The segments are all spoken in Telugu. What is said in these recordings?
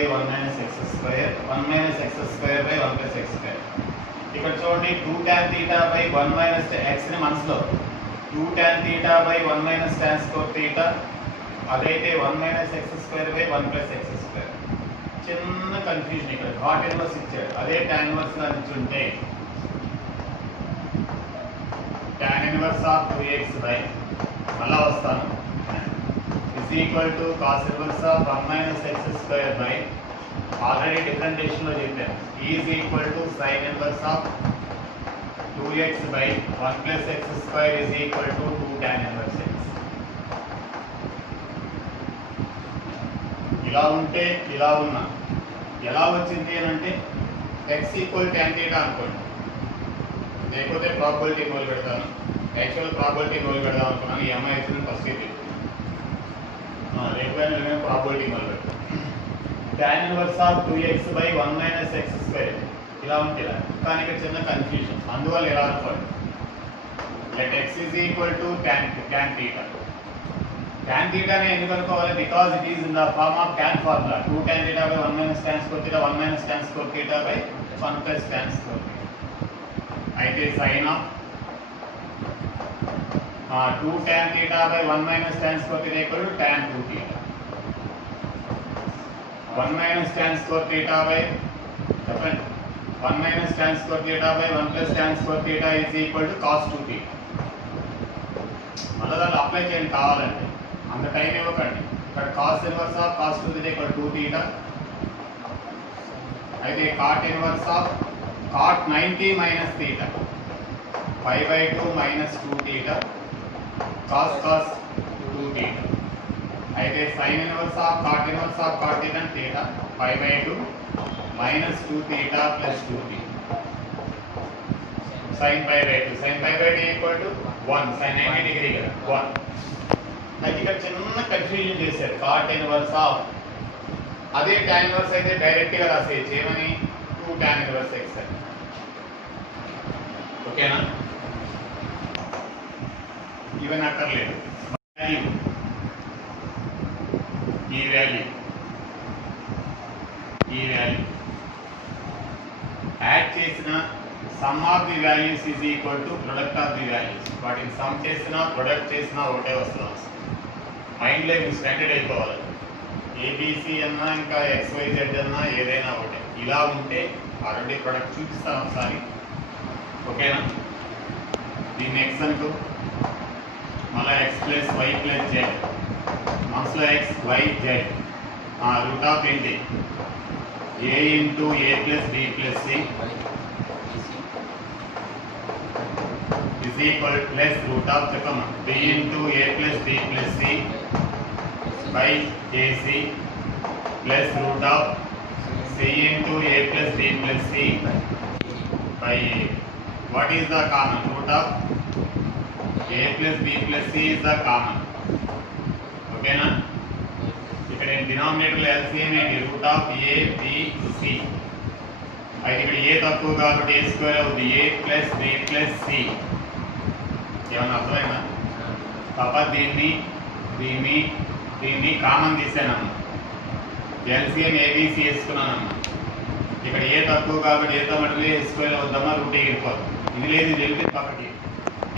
by 1 minus x square 1 minus x square by 1 plus x square. ఇక్కడ చూడండి 2 tan theta by 1 minus x ని మనసులో 2 tan theta by 1 minus tan square theta అదైతే 1 minus x square by 1 plus x square. చిన్న కన్ఫ్యూజన్ ఇక్కడ cot inverse ఇచ్చాడు, అదే tan inverse గా ఇచ్చుంటే tan inverse of 2x by మళ్ళా వస్తాను is equal to cos inverse of 1 minus x square by already differentiation లో చెప్పాను is equal to sin inverse of 2x by 1 plus x square is equal to 2 tan inverse x. ఇలా ఉంటే ఇలా ఉన్నా ఎలా వచ్చింది అని అంటే x ఈక్వల్ tan theta అనుకోండి, లేకపోతే ప్రాబబిలిటీ మొదలు పెడతాను. యాక్చువల్ ప్రాబబిలిటీ మొదలు పెడదాం అనుకున్నాను, ఈ అమ్మాయి వచ్చింది ఫస్ట్ ఇది లేకపోతే ప్రాబబిలిటీ మొదలు పెడతాను. tan inverse of 2x by 1 minus x square ఇలా ఉంటే ఇలా, కానీ ఇక్కడ చిన్న కన్ఫ్యూజన్, అందువల్ల ఎలా అనుకోండి let x is equal to tan theta. tan theta ని ఎందుకు అనుకోవాలి, because it is in the form of tan formula 2 tan theta by 1 minus tan square theta 1 minus tan square theta by 1 plus tan square theta. అయితే sin of 2 tan theta by 1 minus tan square theta equal to tan 2 theta. 1 minus tan square theta by 1 minus tan square theta by 1 plus tan square theta is equal to cos 2 theta. మళ్ళీ దాన్ని అప్లై చేయండి కావాలంటే, అంత టైం ఇవ్వకండి. ఇక్కడ cos inverse of cos 2 theta equal to 2 theta. అయితే cot inverse of cot 90 minus theta 5/2 minus 2 theta cos 2 theta. అయితే sin inverse of cot theta and theta 5/2 minus 2 theta plus 2 theta sin pi by 2 equal to 1 sin 90 degree కదా 1. అయితే ఇక్కడ చిన్న కన్ఫ్యూజన్ చేశారు cot inverse of, అదే tan inverse అయితే డైరెక్ట్ గా రాసేయచ్చు ఏమని 2 tan inverse x అని. ఓకేనా, ఈవెన్ అక్కర్లేదు. ఈ వాల్యూ యాడ్ చేసిన some of the values is equal to product of the values. వాటిని సమ్ చేసినా ప్రొడక్ట్ చేసినా ఒకటే వస్తుంది. మైండ్లో మీకు స్టాండర్డ్ అయిపోవాలి. ఏబిసి అన్నా ఇంకా XYZ అన్నా ఏదైనా ఒకటే. ఇలా ఉంటే ఆల్రెడీ ప్రొడక్ట్ చూపిస్తాను ఒకసారి. ఓకేనా, దీన్ని x అనుకో, మళ్ళీ x plus y plus z, మనసులో x y z, root of ఏంటి a into a plus b plus c is equal plus root of చెప్పమ్మా b into a plus b plus c by ac plus root of c into a plus b plus c by a. What is the common? Root of a plus b plus c is the common. ఓకేనా, ఇక్కడ డినామినేటర్ LCM ఏంటి route of a b c. అయితే ఇక్కడ a తక్కువ కాబట్టి a స్క్వేర్ అవుతుంది, a plus b plus c. ఏమన్నా అర్థమైందా? తప్ప దీన్ని కామన్ తీసానమ్మా, ఎల్సిఎం ఏబిసి వేసుకున్నానమ్మా. ఇక్కడ ఏ తక్కువ కాబట్టి ఏతో మటుకు ఏ స్క్వేర్ అవుద్దామా, రూట్ ఎగిరిపోదు. ఇది లేదు, ఇది వెళ్తే పక్కకి.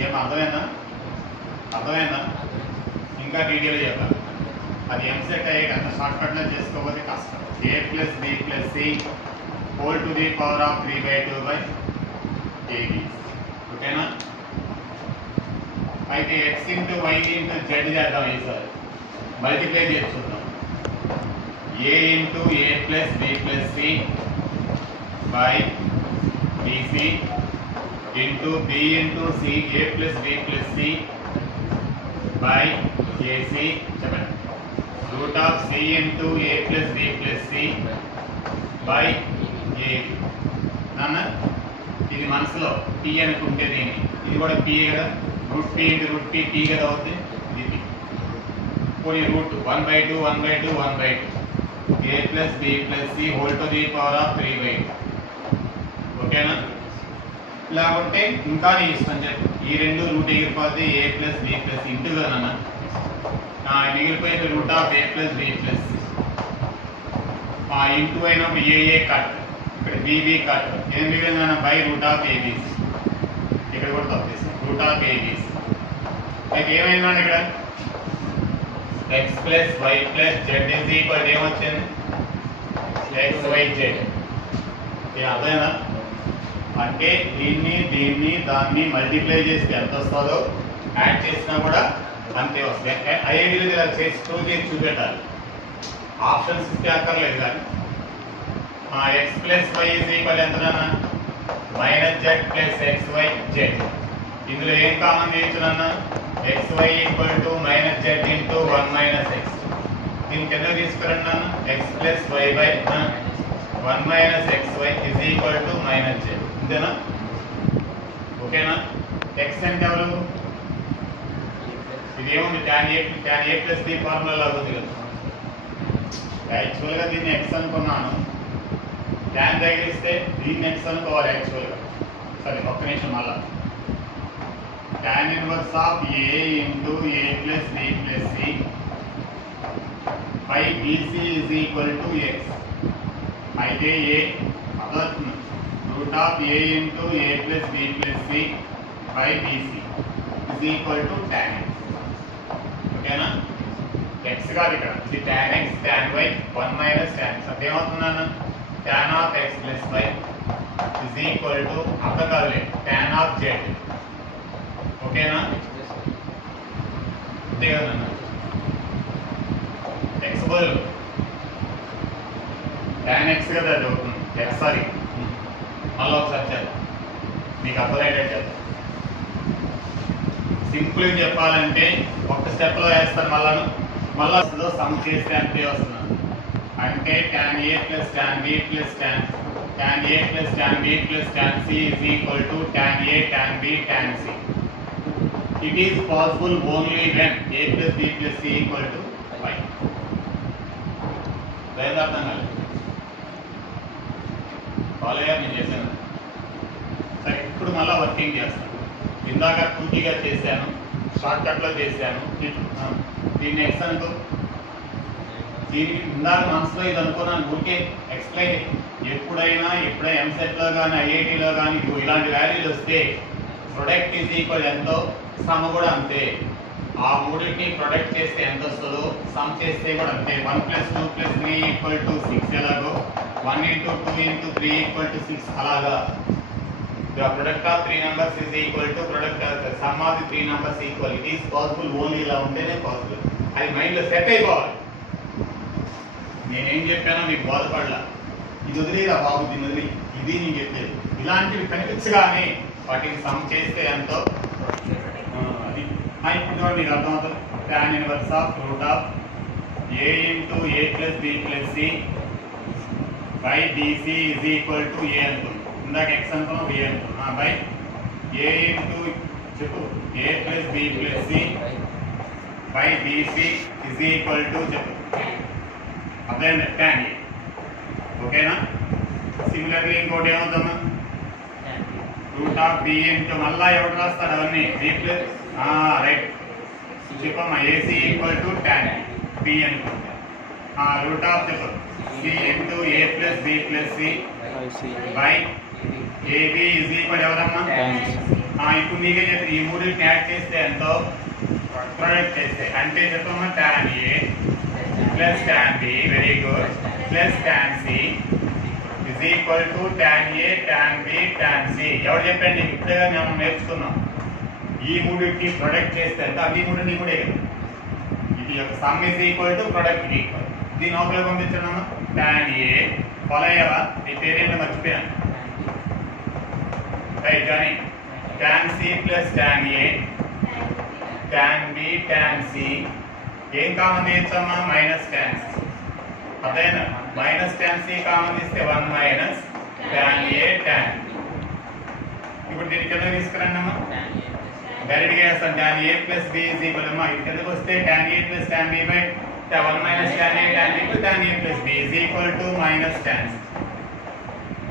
ఏమో అర్థమైందా? ఇంకా డీటెయిల్ చెప్పాలి. అది ఎంసెట్ అయ్యేది అంత షార్ట్కట్లో చేసుకోకపోతే కష్టం. A plus b plus c whole to the power of 3/2 by a b. ఓకేనా, అయితే x into y into z చేద్దాం. ఈసారి మల్టిప్లై చేసి చూద్దాం. a into a plus b plus c by bc into b into c a plus b plus c by ac. చెప్పండి, root of c into a plus b plus c by a. నాన్న ఇది మనసులో p అనుకుంటే దీన్ని, ఇది కూడా p కదా, root p into root p కదా అవుతుంది. ఇది పోనీ root 1/2 a plus b plus c whole to the power of 3/2. ఓకేనా, ఇలా ఉంటే ఇంకా నీ ఇష్టం చెప్పు. ఈ రెండు రూట్ ఎగిరిపోతే a plus b plus into కదా నాన్న, మిగిలిపోయింది root of a plus b plus c. Into అయినప్పుడు ఏఏ కట్, ఇక్కడ బీబీ కట్, ఏం మిగిలిందన్న బై రూట్ ఆఫ్ ఏబీసీ, ఇక్కడ కూడా తప్పేస్తాం రూట్ ఆఫ్ ఏబీసీ. లైక్ ఏమైందండి ఇక్కడ x plus y plus z is equal ఏమొచ్చింది ఎక్స్ వై జెడ్. ఇది అర్థమైనా? అంటే దీన్ని దాన్ని మల్టిప్లై చేస్తే ఎంత వస్తుందో యాడ్ చేసినా కూడా అంతే వస్తుంది. ఐఐటీలో ఇలా చేసి ప్రూవ్ చేసి చూపెట్టాలి, ఆప్షన్స్ ఇస్తే అక్కర్లేదు. కానీ x plus y is equal ఎంతనన్నా minus z plus x y z. ఇందులో ఏం కామన్ చేయొచ్చునన్నా x y equal to minus z into 1 minus x. దీని కింద తీసుకురండి అన్న x plus y by 1 minus x y is equal to minus z. అంతేనా? ఓకేనా? ఎక్స్ అంటే ఎవరు? ఇది ఏముంది tan a plus b formula లాగా ఉంది కదా. యాక్చువల్గా దీన్ని ఎక్స్ అనుకున్నాను, tan తగిలిస్తే దీన్ని ఎక్స్ అనుకోవాలి యాక్చువల్గా. సరే ఒక్క నిమిషం మళ్ళా. tan inverse of a into a plus b plus c by bc is equal to x. అయితే ఏ అదవుతుంది root of a into a plus b plus c by bc is equal to tan x. ఓకేనా? ఎక్స్ కాదు ఇక్కడ, ఇది tan x tan y 1 minus tan x. అదేమవుతున్నాను tan of x plus y is equal to అర్థం కాదులే tan ఆఫ్ z. ఓకేనా? అంతే కదన్నా ఎక్స్ బదులు tan x కదా అది అవుతుంది ఎక్స్. సారీ మళ్ళీ ఒకసారి చేద్దాం మీకు అర్థమయ్యేటట్టు చేద్దాం. సింపుల్గా చెప్పాలంటే ఒక స్టెప్లో వేస్తాను, మళ్ళా సమ్ చేస్తే అంతే వస్తున్నాను. అంటే tan a plus tan b plus tan a plus tan b plus tan c is equal to tan a tan b tan c. It is possible only when a plus b plus c equal to 5. అర్థం కాలేదు కాలేజా నేను చేశాను. సరే ఇప్పుడు మళ్ళీ వర్కింగ్ చేస్తాను. ఇందాక టూకీగా చేశాను, షార్ట్ కట్లో చేశాను. దీన్ని ఎక్స్ అనుకో, దీనికి ఇందాక మనసులో ఇది అనుకున్నాను, ఊరికే ఎక్స్ప్లెయిన్. ఎప్పుడైనా ఎంసెట్లో కానీ ఐఐటీలో కానీ ఇలాంటి వాల్యూలు వస్తే ప్రొడక్ట్ ఈజ్ ఈక్వల్ ఎంతో సమ్ కూడా అంతే. ఆ మూడింటిని ప్రొడక్ట్ చేస్తే ఎంత వస్తుందో సమ్ చేస్తే కూడా అంతే. 1 ప్లస్ 2 ప్లస్ 3 ఈక్వల్ టు 6 ఎలాగో 1 ఇంటూ 2 ఇంటూ 3 ఈక్వల్ టు 6 అలాగా. The product of 3 numbers is equal to product of the sum of the 3 numbers equal. It is possible only ఇలా ఉంటేనే పాసిబుల్. అది మైండ్లో సెట్ అయిపోవాలి. నేనేం చెప్పానో మీకు బాధపడలా, ఇది వదిలేరా బాబు, దీన్ని వదిలి ఇది నేను చెప్పేది. ఇలాంటివి కనిపించగానే వాటిని సమ్ చేస్తే ఎంతో అది ఇప్పుడు మీకు అర్థమవుతుంది. tan inverse of root of a into a plus b plus c by bc is equal to a అనుకుంది. ఇందాక ఎక్స్ అనుకున్నాం b అనుకున్నాం బై a ఇంటూ చెప్పు a plus b plus c by bc is equal to చెప్పు అదే tan a. ఓకేనా? సిమిలర్లీ ఇంకోటి ఏమవుతుందా రూట్ ఆఫ్ b ఇంటూ మళ్ళా ఎవరు రాస్తాడు అవన్నీ b ప్లస్ రైట్ చెప్పమ్మా AC equal to tan b అనుకుంటా. రూట్ ఆఫ్ చెప్పు c into a plus b plus c by ab is equal ఎవరమ్మా ఇప్పుడు మీకే చెప్పి ఈ మూడింటిని యాడ్ చేస్తే ఎంతో ప్రొడక్ట్ చేస్తే అంటే చెప్పమ్మా tan a plus tan b very good plus tan c is equal to tan a tan b tan c. ఎవరు చెప్పండి? ఇప్పుడే మనం నేర్చుకున్నాం. ఈ మూడింటిని ప్రొడక్ట్ చేస్తే ఎంత అన్ని మూడింటిని కూడా ఇది యొక్క some is equal to product equal. దీని లోపల పంపించడం tan a ఫాలో అయ్యావా? నీ పేరేంటో మర్చిపోయాను రైట్. కానీ tan c plus tan a tan b tan c ఏం కామన్ తీయచ్చమ్మా మైనస్ tan c. అదేనా మైనస్ tan c కామన్ తీస్తే 1 minus tan a tan b. ఇప్పుడు దీని కింద తీసుకురండి అమ్మా, డైరెక్ట్గా వేస్తాను. tan a plus b is equal అమ్మా ఇది కిందకి వస్తే tan a plus tan b by 1 minus tan a tan b to tan a plus b is equal to minus tan c.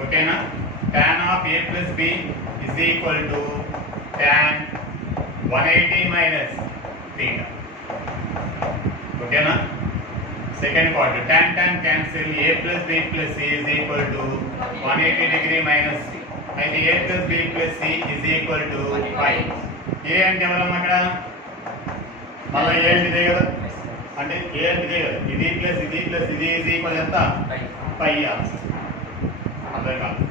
ఓకేనా? tan of a plus b is equal to tan 180 minus θ. ఓకేనా? Second part tan cancel a plus b plus c is equal to 180 degree minus c. అయితే a plus b plus c is equal to 5. a అంటే ఎవరమ్మా ఇక్కడ మళ్ళీ a అంటే ఇదే కదా, అంటే a అంటే ఇదే కదా, ఇది ప్లస్ ఇది ప్లస్ ఇది is equal ఎంత 5 ఆన్సర్. అర్థం కాదు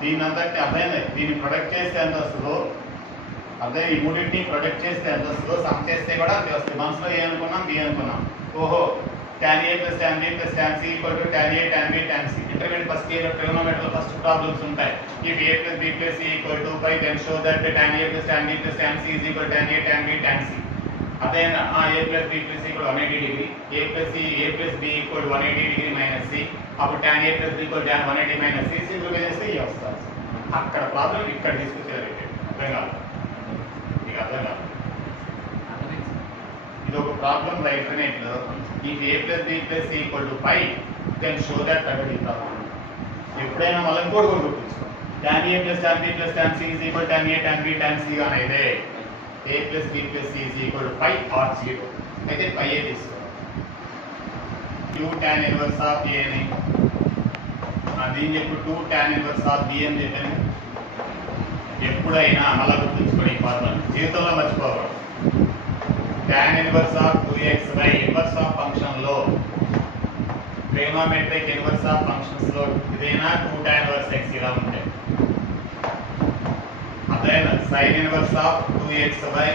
దీని అంతటి అర్థమైంది. దీన్ని ప్రొడక్ట్ చేస్తే ఎంత వస్తుందో, అదే ఈ మూడింటిని ప్రొడక్ట్ చేస్తే ఎంత వస్తుందో సమ్ చేస్తే కూడా అంతే వస్తుంది. మనసులో ఏ అనుకున్నాం బి అనుకున్నాం. ఓహో tan a plus tan b plus tan c equal to tan a tan b tan c. Intermediate first year trigonometry first problems ఉంటాయి. if a plus b plus c equal to 5 then show that tan a plus tan b plus tan c is equal to tan a tan b tan c. అదేనా a plus b plus c equal 180 degree, a plus b equal 180 degree minus c. అప్పుడు tan a plus b equal tan 180 minus c. Simple గా చేస్తే ఈ వస్తుంది. అక్కడ ప్రాబ్లం ఇక్కడ తీసుకొచ్చారు. అర్థం కాదు, మీకు అర్థం కాదు. ఇది ఒక ప్రాబ్లం రైట్ లో. if a plus b plus c equal to 5 then show that ఈ ప్రాబ్లం. ఎప్పుడైనా మళ్ళీ ఇంకోటి కూడా గుర్తుంచుకో, tan a plus tan b plus tan c is equal to tan a tan b tan c గానే అయితే a plus b plus c is equal to 5 or 0 అయితే 5 తీసుకో. q tan inverse of a అని దీన్ని చెప్పు 2 tan inverse of b అని చెప్పాను. ఎప్పుడైనా మళ్ళీ గుర్తుంచుకోండి ఈ ఫార్ములా, జీవితంలో మర్చిపోవాలి. tan inverse of 2x by inverse of function లో ట్రిగోనోమెట్రిక్ ఇన్వర్స్ ఆఫ్ ఫంక్షన్స్ లో ఇదేనా 2 tan inverse x ఇలా ఉంటే అదేనా sin inverse of 2x by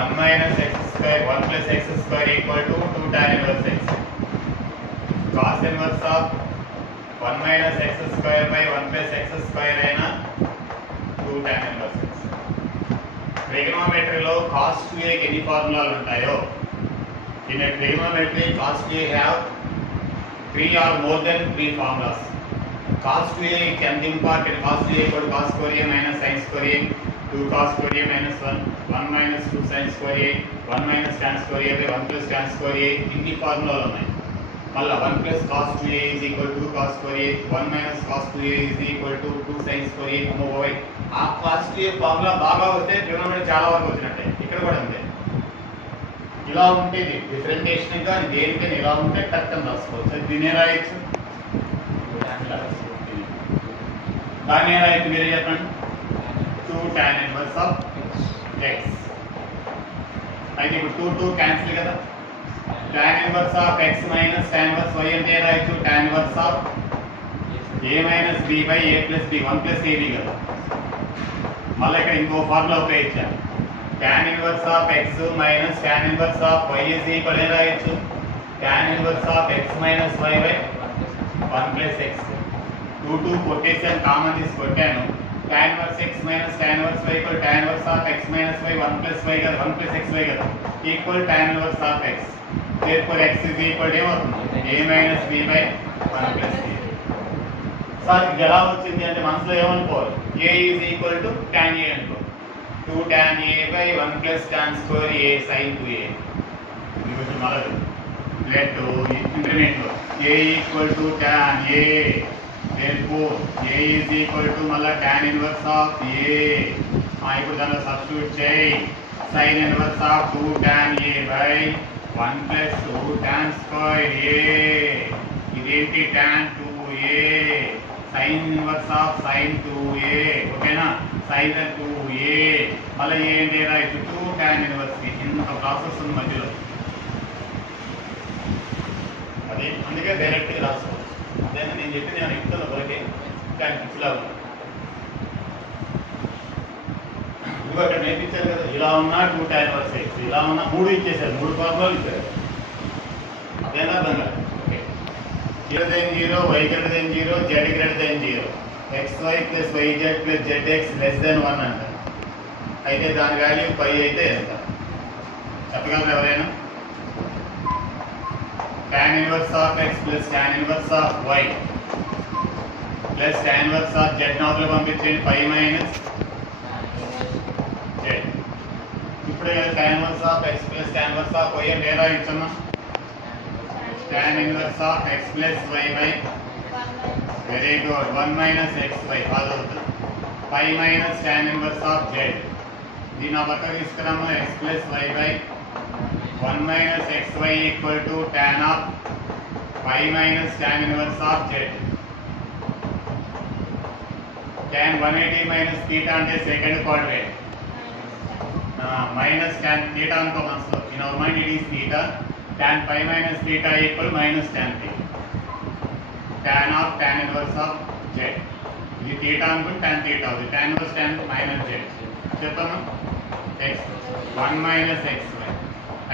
1 minus x square 1 plus x square equal to 2 tan inverse x. cos inverse of 1 minus x square by 1 plus x square అయినా 2 tan inverse x. ట్రిగోనోమెట్రీలో cos 2a కి ఎన్ని ఫార్ములాలు ఉంటాయో, in a trigonometry cos 2a have 3 or more than 3 formulas. cos 2a can be important. cos 2a equal to cos square a minus sin square a, 2 cos square a minus 1 minus 2 sin square a, 1 minus tan square a by 1 plus tan square a. ఇన్ని ఫార్ములాలు ఉన్నాయి. మళ్ళీ 1 plus cos 2a is equal to cos square a, 1 minus cos 2a is equal to 2 sin square a. అమ్మోయ్, ఆ cos 2a ఫార్ములా బాగా వస్తే ట్రిగోనోమెట్రీ చాలా వరకు వచ్చినట్టే. ఇక్కడ కూడా అంతే. ఇలా ఉంటుంది డిఫరెంటియేషన్ కానీ దేనికైనా ఇలా ఉంటే టక్కని రాసుకోవచ్చు. దీని రాయొచ్చు, దాన్ని రాయొచ్చు. మీరే చెప్పండి 2 tan inverse of x. అయితే ఇప్పుడు 2 2 క్యాన్సిల్ కదా. tan inverse of x minus tan inverse y అంటే రాయొచ్చు tan inverse of a minus b by a plus b 1 plus ab కదా. మళ్ళీ ఇక్కడ ఇంకో ఫార్ములా ఉపయోగించాను. tan inverse of x minus tan inverse of y is equal to రాయొచ్చు tan inverse of x minus y by 1 plus x. 2 2 కొట్టేసాను, common తీసి కొట్టాను. tan inverse x minus tan inverse y equal tan inverse of x minus y 1 plus y కదా, 1 plus xy కదా, equal tan inverse of x. therefore x is equal to ఏమవుతుంది a minus b by 1 plus a. Sir ఇది ఎలా వచ్చింది అంటే మనసులో ఏమనుకోవాలి, a is equal to tan a అనుకో, 2 tan a by 1 plus tan square a sin 2a. ఇది కొంచెం మళ్ళీ లెట్ ఇంటర్మీడియట్ లో a equal to tan a, therefore a is equal to మళ్ళీ tan inverse of a. ఇప్పుడు దానిలో సబ్స్టిట్యూట్ చేయి, sin inverse of 2 tan a by 1 plus 2 tan square a. ఇదేంటి tan 2a, sin inverse of sin 2a. ఓకేనా, sin 2a మళ్ళీ ఏంటి రైట్ 2 tan inverse. ఇంత ప్రాసెస్ ఉంది మధ్యలో, అది అందుకే డైరెక్ట్గా రాసుకోవచ్చు. అదేనా నేను చెప్పింది నేను ఇస్తున్నా ఒకటి కానీ ఇట్లా ఇదిగో అక్కడ నేర్పించారు కదా, ఇలా ఉన్నా 2 tan inverse x, ఇలా ఉన్నా 3 ఇచ్చేసారు, 3 ఫార్ములాలు ఇచ్చారు. అదేనా అర్థం కాదు. Okay, greater than 0, y greater than 0, z greater than 0, xy plus yz plus zx less than 1 అంటారు. అయితే దాని వాల్యూ 5 అయితే ఎంత చెప్పగలరు ఎవరైనా? tan inverse of x plus tan inverse of y plus tan inverse of z నవతల పంపించండి 5 minus z. ఇప్పుడే tan inverse of x plus tan inverse of y అంటే ఎలా ఇచ్చున్నాం, tan inverse of x plus y by very good 1 minus xy కాదు అవుతుంది 5 minus tan inverse of z. దీని ఆ పక్క తీసుకురాము x plus y by 1 minus xy equal to tan of y minus tan inverse of z. Tan 180 minus theta అంటే second quadrant. Minus tan theta అనుకో మనసులో. In our mind it is theta. Tan pi minus theta equal minus tan theta. Tan of tan inverse of z. ఇది theta అనుకుంటే tan theta అవుతుంది. Tan inverse tan minus z. చెప్పమ్మా x 1 minus xy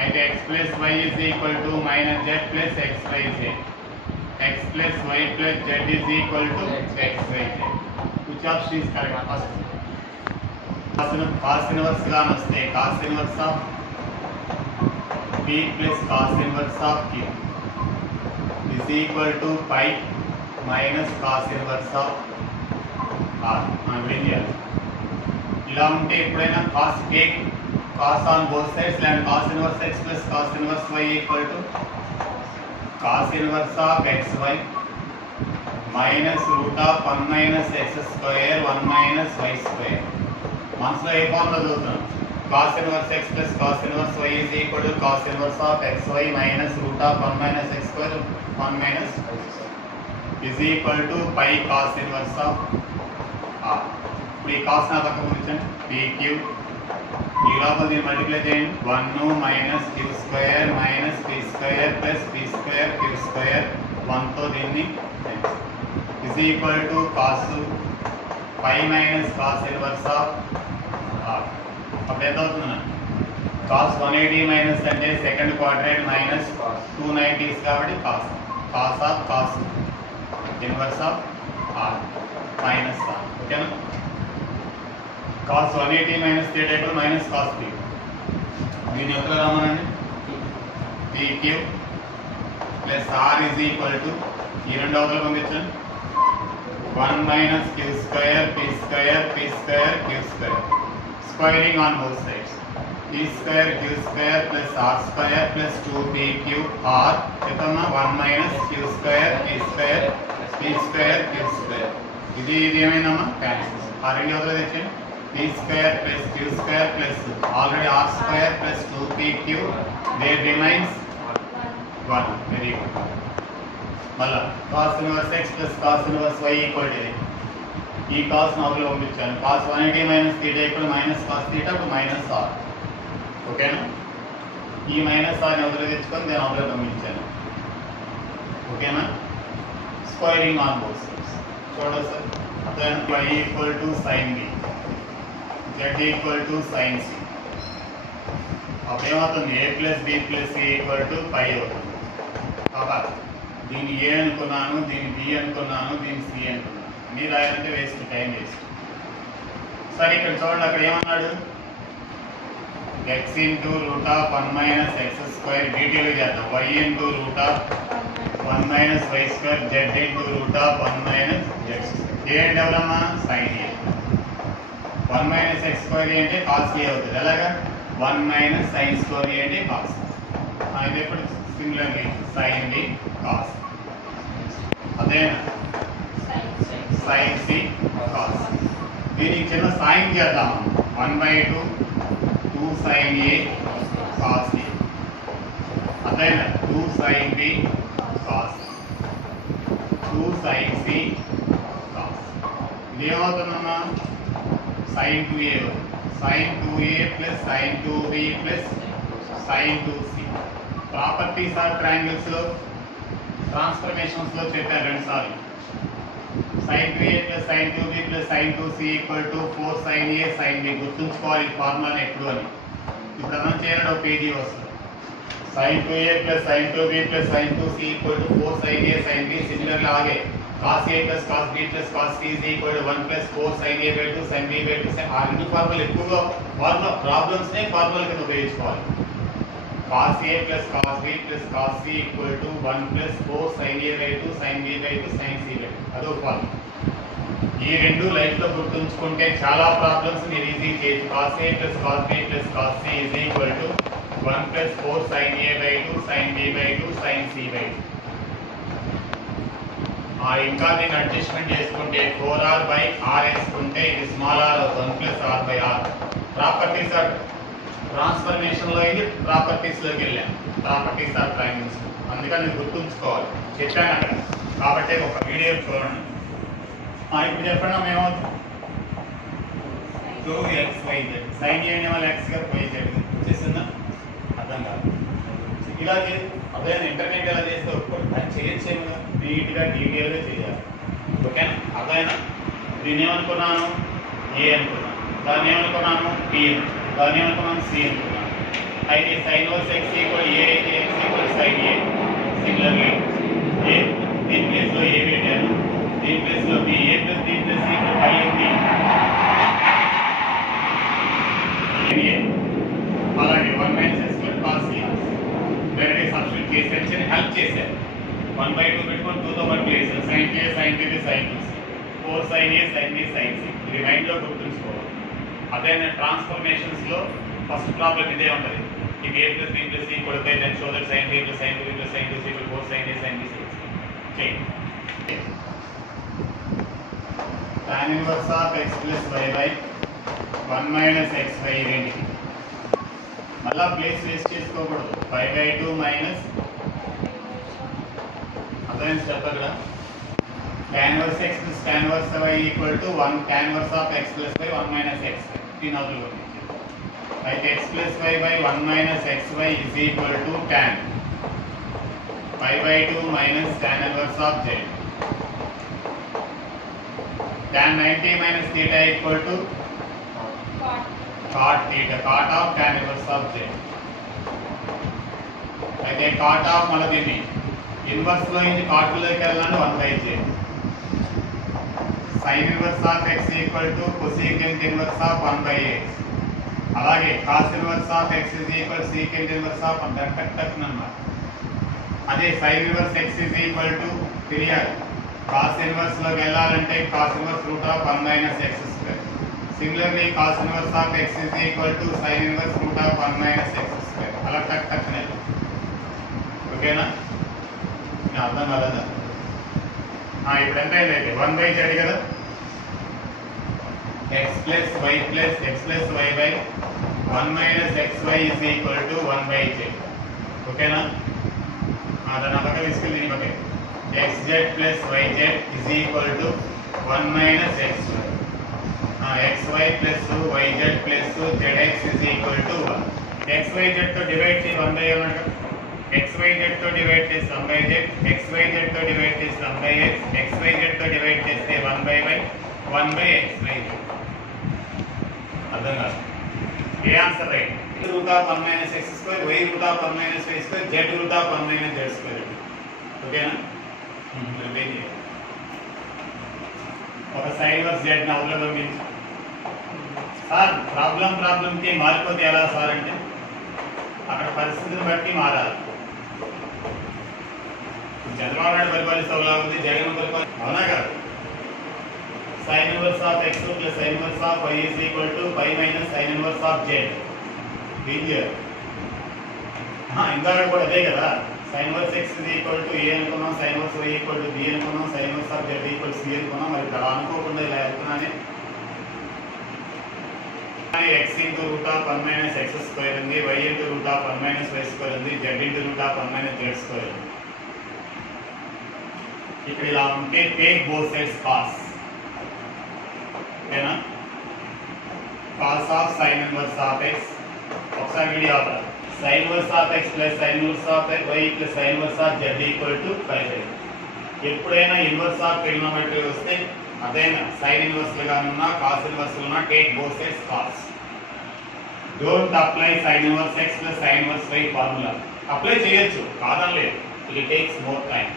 అయితే x plus y is equal to minus z plus xyz. X plus y plus z is equal to xyz. Which option is correct? First cos inverse గా వస్తే cos inverse of p plus cos inverse of q is equal to pi minus cos inverse of r. మనం ఏం చేయాలి? ఇలా ఉంటే ఎప్పుడైనా cos take cos on both sides and cos inverse x plus cos inverse y equal to cos inverse of xy minus root of 1 minus x square 1 minus y square. మనసులో ఏ ఫార్ములా చదువుతున్నాం? cos inverse x plus cos inverse y is equal to cos inverse of xy minus root of 1 minus x square 1 minus is equal to pi cos inverse of r. ఇప్పుడు ఈ cos నా పక్కన ఉంచండి pq ఈ లోపల దీన్ని మల్టిప్లై చేయండి 1 minus q square minus p square plus p square q square 1 తో దీన్ని is equal to cos pi minus cos inverse of r. అప్పుడు ఎంత అవుతుంది? cos 180 మైనస్ అంటే సెకండ్ క్వాడ్రాంట్ మైనస్ 290 కాబట్టి cos of cos inverse of r minus r. ఓకేనా? cos 180 minus theta equal minus cos p. దీని యొక్క రామనండి pq plus r is equal to ఈ రెండు అవతల పంపించండి 1 minus q square p square p square q square squaring on both sides p square q square plus r square plus 2pq r చెప్పమ్మా 1 minus q square p square p square q square ఇది ఏమైందమ్మా క్యాన్సిల్. ఆ రెండు అవతల తెచ్చండి p square plus q square plus already r square plus 2pq there remains 1. Very good. మళ్ళా cos inverse x plus cos inverse y equal to ఈ cos నాలుగులో పంపించాను cos 180 minus theta equal minus cos theta to minus r. ఓకేనా? ఈ మైనస్ r ని అవతల తెచ్చుకొని దాని అవతల పంపించాను. ఓకేనా? స్క్వేరింగ్ ఆన్ బోత్ సైడ్స్ చూడండి sir. then y equal to sin b z equal to sin c. అప్పుడు ఏమవుతుంది? a plus b plus c equal to pi అవుతుంది. కాబట్టి దీన్ని a అనుకున్నాను, దీన్ని b అనుకున్నాను, దీన్ని c అనుకున్నాను. అన్నీ రాయాలంటే వేస్ట్, టైం వేస్ట్. సరే ఇక్కడ చూడండి, అక్కడ ఏమన్నాడు? x into root of 1 minus x square detail చేద్దాం. y into root of 1 minus y square z into root of 1 minus z. A అంటే ఎవరమ్మా? Sine A. 1 minus x square అంటే కాస్ ఏ అవుతుంది. అలాగా 1 మైనస్ సైన్ స్క్వేర్ అంటే కాస్. ఇది ఎప్పుడు సిమిలర్లీ సైన్ బి కాస్. అదేనా సైన్ సి కాస్. దీనికి చిన్న సైన్ చేద్దాం. 1/2 2 సైన్ ఏ కాస్ ఏ. అదేనా 2 sine B cos 2 sine C cos. ఇది ఏమవుతుందమ్మా? sin 2a sin 2a plus sin 2b plus sin 2c. Properties of triangles లో ట్రాన్స్ఫర్మేషన్స్ లో చెప్పారు రెండు సార్లు. sin 2a plus sin 2b plus sin 2c equal to 4 sin a sin b. గుర్తుంచుకోవాలి ఈ ఫార్ములా ఎప్పుడు అని. ఇప్పుడు మనం చేయాలంటే ఒక పేజీ వస్తుంది. sin 2a plus sin 2b plus sin 2c equal to 4 sin a sin b. Similarly అలాగే cos a plus cos b plus cos c is equal to 1 plus 4 sin a by 2 sin b by 2 sin. ఆ రెండు ఫార్ములా ఎక్కువగా ఫార్ములా ప్రాబ్లమ్స్ నే ఫార్ములా కింద ఉపయోగించుకోవాలి. cos a plus cos b plus cos c equal to 1 plus 4 sin a by 2 sin b by 2 sin c by 2. అదో ఫార్ములా. ఈ రెండు లైఫ్ లో గుర్తుంచుకుంటే చాలా ప్రాబ్లమ్స్ మీరు ఈజీ చేయొచ్చు. cos a plus cos b plus cos c is equal to 1 plus 4 sin a by 2 sin b by 2 sin c by 2. ఇంకా దీన్ని అడ్జస్ట్మెంట్ చేసుకుంటే 4r బై r వేసుకుంటే ఇది స్మాల్ r అవుతుంది. 1 plus r by r. Properties of transformation లో ఇది ప్రాపర్టీస్ లోకి వెళ్ళాం. ప్రాపర్టీస్ ఆఫ్ ట్రయాంగిల్స్ అందుకని మీరు గుర్తుంచుకోవాలి, చెప్పాను అక్కడ. కాబట్టి ఒక వీడియో చూడండి. ఇప్పుడు చెప్పండి ఏమవుతుంది? 2xyz సైన్ చేయని వాళ్ళు x గా yz వచ్చేసిందా? అర్థం కాదు. ఇలా అదే ఇంటర్నెట్ ఎలా చేస్తే దాన్ని చేయొచ్చేమో కదా, నీట్గా డీటెయిల్గా చేయాలి. ఓకేనా? అదైనా దీన్ని ఏమనుకున్నాను? ఏ అనుకున్నాను. దాన్ని ఏమనుకున్నాను? బి, దాన్ని ఏమనుకున్నాను? సి అనుకున్నాను. అయితే sine inverse x equal a అయితే x equal sine a. Similarly a దీని ప్లేస్లో ఏ పెట్టాను, దీని ప్లేస్లో b. A plus b plus c pi ఉంది. అలాగే 1 minus x square cos c డైరెక్ట్గా సబ్స్టిట్యూట్ చేసి హెల్ప్ చేశారు. 1/2 పెట్టుకొని 2తో place sine k sine b sine b 4 sine a sine b sine c. ఇది మైండ్లో గుర్తుంచుకోవాలి. అదే ట్రాన్స్ఫర్మేషన్స్ లో ఫస్ట్ ప్రాబ్లం ఇదే ఉంటుంది. if a plus b plus c equal to then show that sin a plus sin b plus sin 2 is equal to 4 sin a sin b sin c. Okay. Tan inverse of x plus y by 1 minus xy రెండికి మళ్ళా ప్లేస్ వేస్ట్ చేసుకోకూడదు. 5/2 మైనస్ అదే స్టెప్ అక్కడ tan inverse x plus tan inverse y equal to 1 tan inverse of x plus y 1 minus xy. దీని అవతల ఉంది. అయితే x plus y by 1 minus xy is equal to tan 5/2 minus tan inverse of z. Tan 90 minus theta equal to cot theta, cot of tan inverse of z. అయితే cot of మళ్ళీ దీన్ని ఇన్వర్స్ లో నుంచి cot లోకి వెళ్ళాలని 1/z. sin inverse of x equal to cosecant inverse of 1/x. అలాగే cos inverse of x is equal secant inverse of 1 అన్నమాట. అదే sin inverse x is equal to తెలియాలి. cos inverse లోకి వెళ్ళాలంటే cos inverse root of 1 minus x square. Similarly cos inverse of x is equal to sin inverse root of 1 minus x square. అలా టక్కనే. ఓకేనా? నేను అర్థం కాలేదా? ఇప్పుడు ఎంత అయింది? 1/z కదా. x plus y by 1 minus xy is equal to 1/z. ఓకేనా? దాని పక్కన తీసుకెళ్ళి దీని పక్కన xz plus yz is equal to 1 minus xy. xy plus yz plus zx is equal to 1. xyz తో డివైడ్ చేసి 1/1 అంట. xyz తో డివైడ్ చేసి 1/z, xyz తో డివైడ్ చేసి 1/x, xyz తో డివైడ్ చేస్తే 1/y, 1/xyz. అర్థం కాదు. ఏ answer right? Root of 1 minus x square, y root of 1 minus y square, z root of 1 minus z square. ఓకేనా? ఒక సైన్ వర్స్ z ని అవతల పంపించు. సార్ ప్రాబ్లంకి మారిపోతే ఎలా సార్ అంటే అక్కడ పరిస్థితిని బట్టి మారాలి. చంద్రబాబు నాయుడు పరిపాలిస్తేలా ఉంది, జగన్ అవునా కాదు? sin inverse of x plus sin inverse of y is equal to pi minus sin inverse of z. Clear? ఇంకా కూడా అదే కదా. sin inverse x is equal to a అనుకున్నాం, sin inverse y equal to b అనుకున్నాం, sin inverse of z equal to c అనుకున్నాం. మరి అలా అనుకోకుండా ఇలా వెళ్తున్నానే. x into root of 1 minus x square ఉంది, y into root of 1 minus y square ఉంది, z into root of 1 minus z square ఉంది. ఇక్కడ ఇలా ఉంటే take both sides cos. ఓకేనా? cos of sin inverse of x ఒకసారి వీడియో అవుతారు. sin inverse of x plus sin inverse of y plus sin inverse of z equal to 5. ఎప్పుడైనా ఇన్వర్స్ ఆఫ్ ట్రిగ్నోమెట్రీ వస్తే అదైనా sin inverse గానున్నా cos inverse ఉన్నా take both sides cos. Don't apply sin inverse x plus sin inverse y formula. Apply చేయొచ్చు, కాదనలేదు. It takes more time.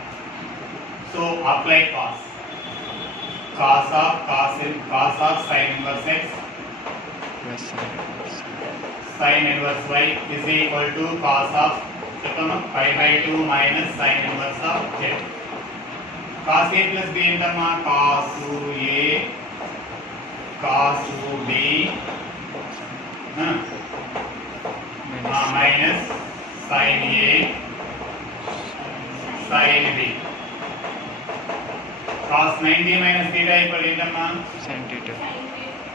So apply cos. Cos of sin inverse x plus sin inverse y is equal to cos of 5/2 minus sin inverse of z. cos a plus b ఎంతమ్మా? cos a cos b minus sin a sin b. cos 90 minus theta equal ఎంతమ్మా? sin theta.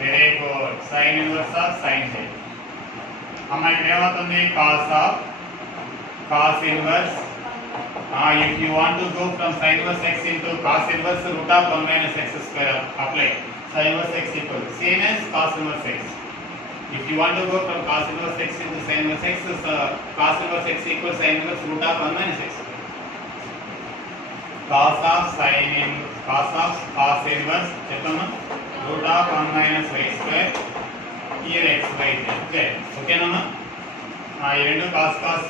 Very good. Sin inverse of sin z. అమ్మ ఇక్కడ ఏమవుతుంది cos inverse. If you want to go from sin inverse x into cos inverse root of 1 minus x square, apply sin inverse x equal same as cos inverse x. If you want to go from cos inverse x into sin inverse x, cos inverse x equals sin inverse root of 1 minus x. Cos inverse చెప్పమ్మా root of 1 minus y square here x y z. ఓకేనమ్మా ఈ రెండు cos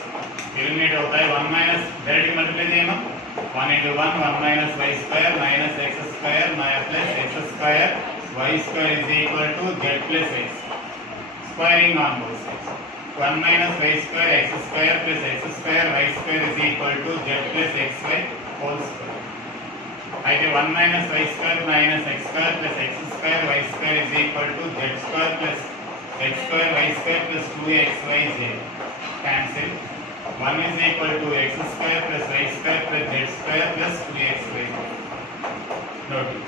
ఎలిమినేట్ అవుతాయి. 1 minus direct multiply చేయమా 1 into 1 1 minus y square minus x square plus x square y square is equal to z plus x. Squaring on both sides. 1 minus y square x square plus x square y square is equal to z plus xy whole square. అయితే 1 minus y square minus x square plus x square y square is equal to z square plus x square y square plus 2xyz. Cancel. 1 is equal to x square plus y square plus z square plus 2xyz. Note it.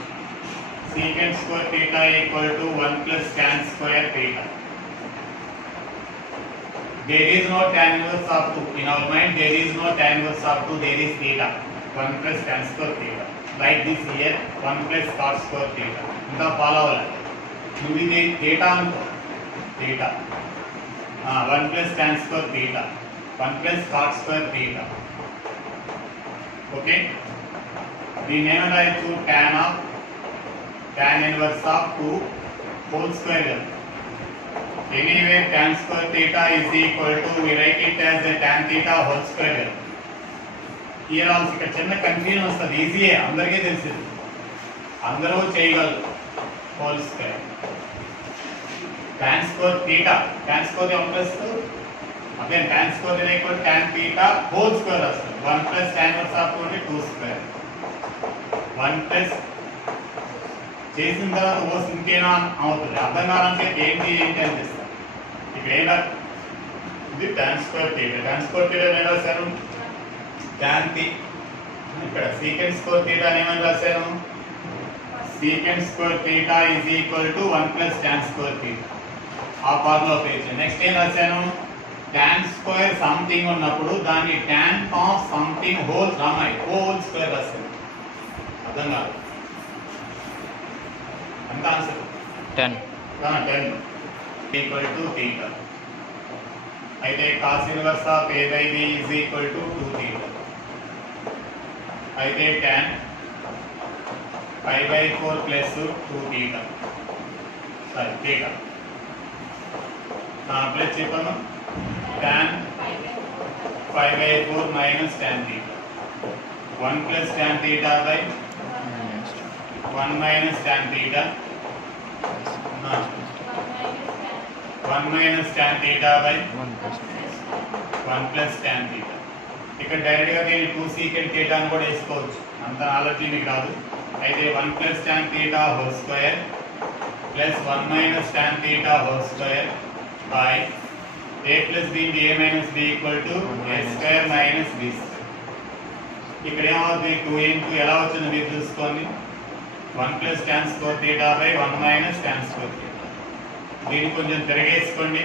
Secant square theta equal to 1 plus tan square theta. There is no tan inverse of 2. In our mind, there is no tan inverse of 2. There is theta. 1 plus tan square theta. Like this here, 1 plus cos square theta. ఇంకా ఫాలో అవ్వాలి. నువ్వు ఇది theta అనుకో. theta. 1 plus tan square theta. 1 plus cos square theta. Okay? దీన్ని ఏమని రాయొచ్చు? tan inverse of 2 whole square కదా. Anywhere tan square theta is equal to, we write it as a tan theta whole square. Here also ఇక్కడ చిన్న కన్ఫ్యూజన్ వస్తుంది. ఈజీయే, అందరికీ తెలిసింది, అందరూ చేయగలరు. Whole square tan square theta, tan square 1 plus అదే tan square equal tan theta whole square వస్తుంది. 1 plus tan inverse of 2 అంటే 2 square. 1 plus చేసిన తర్వాత ఓ ఇంకేనా అవుతుంది. అర్థం కావాలంటే ఏంటి అనిపిస్తుంది. ఇక్కడ ఏం ఇది tan square theta. tan square theta ఏమని రాశాను? tan theta. ఇక్కడ secant square theta ఏమని రాశాను? secant square theta is equal to 1 plus tan square theta. ఆ ఫార్ములా ఉపయోగించాను. నెక్స్ట్ ఏం రాశాను? tan square సంథింగ్ ఉన్నప్పుడు దాన్ని tan of something whole whole square రాశాను. అర్థం కాదు. అంత ఆన్సర్ 10 ఈక్వల్ టు theta. అయితే cos inverse of a by b is equal to 2 theta. అయితే tan pi by 4 plus 2 theta. Sorry theta. Plus చెప్పాను tan pi by 4 minus tan theta. 1 plus tan theta by 1 minus tan theta. 1 minus tan theta by 1 plus tan theta. ఇక్కడ డైరెక్ట్గా దీన్ని 2 secant theta అని కూడా వేసుకోవచ్చు. అంత నాలెడ్జ్ మీకు రాదు. అయితే 1 plus tan theta whole square plus 1 minus tan theta whole square by a plus b into a minus b equal to a square minus b square. ఇక్కడ ఏమవుతుంది? 2 into ఎలా వచ్చిందో మీరు చూసుకోండి. 1 plus tan square theta by 1 minus tan square theta. దీన్ని కొంచెం తిరగేసుకోండి.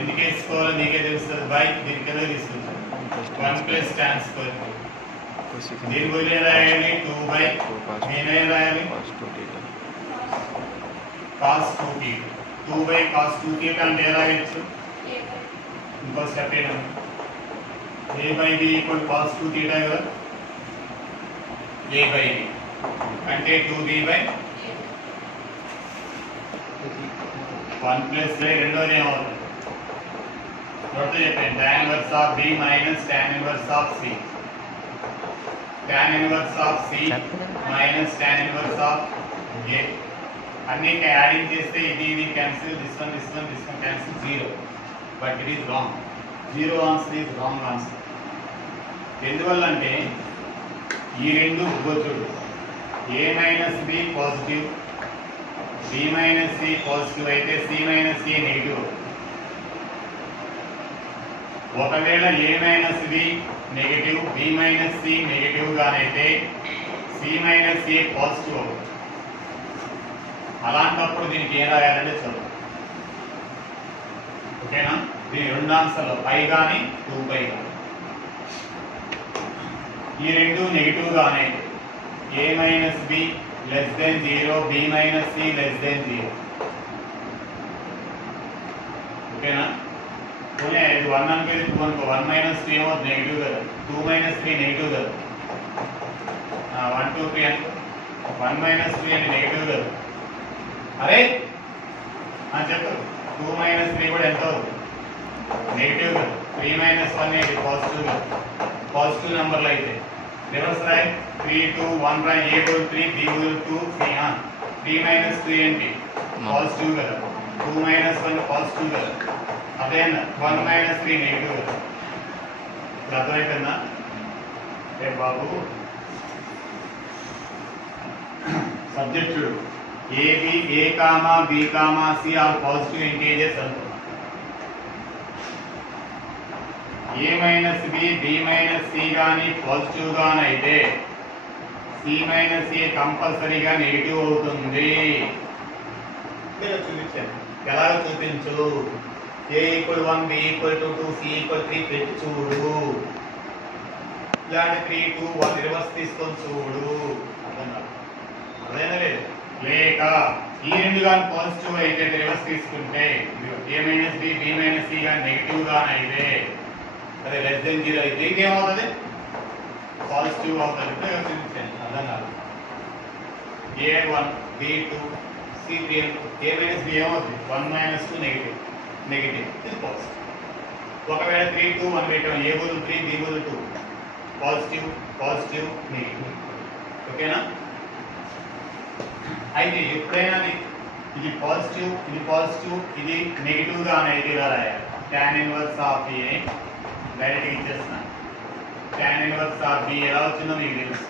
ఎందుకు వేసుకోవాలో నీకే తెలుస్తుంది. బై దీని కింద తీసుకుంటాం 1 plus tan square theta. దీని గురించి రాయాలి 2 by దీని రాయాలి cos 2 theta. 2 by cos 2 theta అంటే ఎలా రాయొచ్చు? ఇంకో స్టెప్ ఏంటంటే a by b equal cos 2 theta కదా. a by b అంటే 2b by 1 plus రెండోది ఏమవుతుంది? మొదట చెప్పండి. tan inverse of b minus tan inverse of c. tan inverse of c minus tan inverse of a. అన్ని యాడింగ్ చేస్తే ఇది cancel, this one cancel, 0. But it is wrong. 0 answer is wrong answer. ఎందువల్ల అంటే ఈ రెండు చూడు, a minus b positive, b minus c positive అయితే c మైనస్ c నెగిటివ్. ఒకవేళ a minus b negative, b minus c negative గానైతే c మైనస్ a పాజిటివ్ అవుతుంది. అలాంటప్పుడు దీనికి ఏం రాయాలంటే చదువు. ఓకేనా? దీని రెండు ఆన్సర్లు పై కానీ 2π కానీ. ఈ రెండు నెగిటివ్ గానే a minus b less than 0, b minus c less than 0. ఓకేనా? పోనీ ఇది 1 అనుకోది 2 అనుకో. 1 మైనస్ 3 ఏమో నెగిటివ్ కదా, 2 మైనస్ 3 నెగిటివ్ కదా. 1 2 3 అనుకో. 1 మైనస్ 3 అంటే నెగిటివ్ కదా. అరే చెప్పు. 2 మైనస్ 3 కూడా ఎంత అవుతుంది? నెగిటివ్ కదా. 3 మైనస్ 1 ఏంటి? పాజిటివ్ కదా. పాజిటివ్ నెంబర్లు అయితే రివర్స్ రాయి. 3 2 1 రాయి. a బదులు 3, b బదులు 2, c. 3 మైనస్ 2 ఏంటి? పాజిటివ్ కదా. 2 మైనస్ 1 పాజిటివ్ కదా. అదే 1 మైనస్ 3 నెగిటివ్ కదా. ఇప్పుడు అర్థమైపోయిందా? ఏ బాబు సబ్జెక్ట్ చూడు. a comma b comma c are positive integers అనుకున్నా. a minus b, b minus c కానీ పాజిటివ్ గాని అయితే c మైనస్ a కంపల్సరీగా నెగిటివ్ అవుతుంది. చూపించాను. ఎలా చూపించు? a equal 1, b equal 2, c equal 3 పెట్టి చూడు. ఇలాంటి 3 2 1 రివర్స్ తీసుకొని చూడు. అదేనా లేదు? లేక ఈ రెండు కానీ పాజిటివ్ అయితే రివర్స్ తీసుకుంటే a minus b, b minus c కానీ నెగిటివ్ గాని అయితే అదే లెస్ దెన్ 0 అయితే ఇంకేమవుతుంది? పాజిటివ్ అవుతుంది. ఇప్పుడు చూపించాను. అర్థం కాదు. a1 b2 c3 a minus b ఏమవుతుంది? 1 మైనస్ 2 నెగిటివ్. నెగిటివ్ ఇది పాజిటివ్. ఒకవేళ 3 2 1 పెట్టాం. a బదులు 3, b బదులు 2. Positive positive negative. ఓకేనా? అయితే ఎప్పుడైనా ఇది పాజిటివ్, ఇది పాజిటివ్, ఇది నెగిటివ్ గా అనేది ఇలా రాయాలి. tan inverse of a direct ఇచ్చేస్తున్నాను. tan ఇన్వర్స్ ఆఫ్ b ఎలా వచ్చిందో మీకు తెలుసు.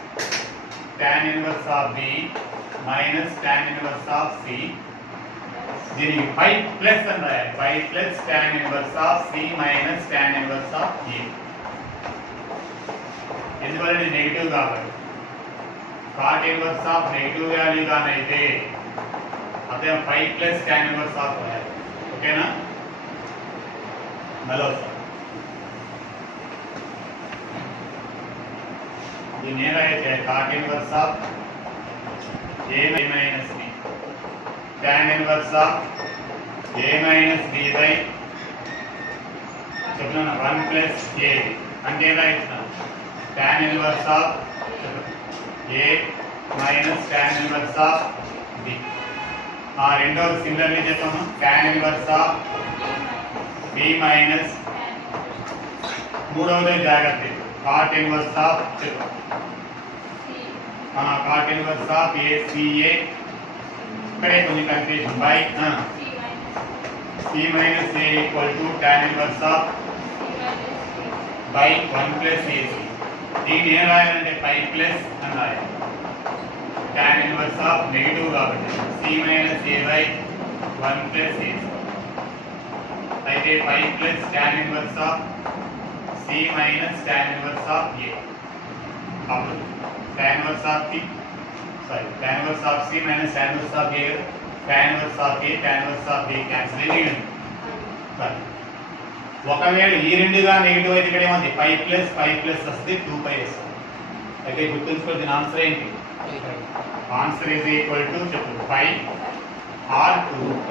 tan inverse of b minus tan inverse of c. దీనికి పై ప్లస్ అని రాయాలి. Pi plus tan inverse of c minus tan inverse of a. ఎందువల్ల ఇది నెగిటివ్ కాబట్టి cot inverse of negative value గానైతే అదే pi plus tan inverse of రాయాలి. ఓకేనా? మళ్ళీ దీన్ని ఏం రాయొచ్చు? cot inverse of a minus b tan inverse of a minus b by చెప్తున్నా 1 ప్లస్ a అంటే ఏం రాయొచ్చు? tan inverse of a minus tan inverse of b. రెండోది సిమిలర్లీ చెప్పాము. tan inverse of b minus మూడవది జాగ్రత్త cot inverse of cot inverse of a ca. ఇక్కడే కొంచెం confusion. By c minus a equal to tan inverse of by 1 plus ac. దీన్ని ఏం రాయాలంటే పై ప్లస్ అని రాయాలి. tan ఇన్వర్స్ ఆఫ్ నెగిటివ్ కాబట్టి c minus a by 1 plus ac. అయితే pi plus tan inverse of c minus tan inverse of a. అప్పుడు tan inverse of tan inverse of c minus tan inverse of a. tan inverse of a tan inverse of b cancel అయ్యింది. ఒకవేళ ఈ రెండుగా నెగిటివ్ అయితే ఇక్కడ ఏమంది? పై ప్లస్ వస్తే 2π వస్తుంది. అయితే గుర్తుంచుకో. దీని ఆన్సర్ ఏంటి? ఆన్సర్ ఈజ్ ఈక్వల్ టు చెప్పు 5 or 2π.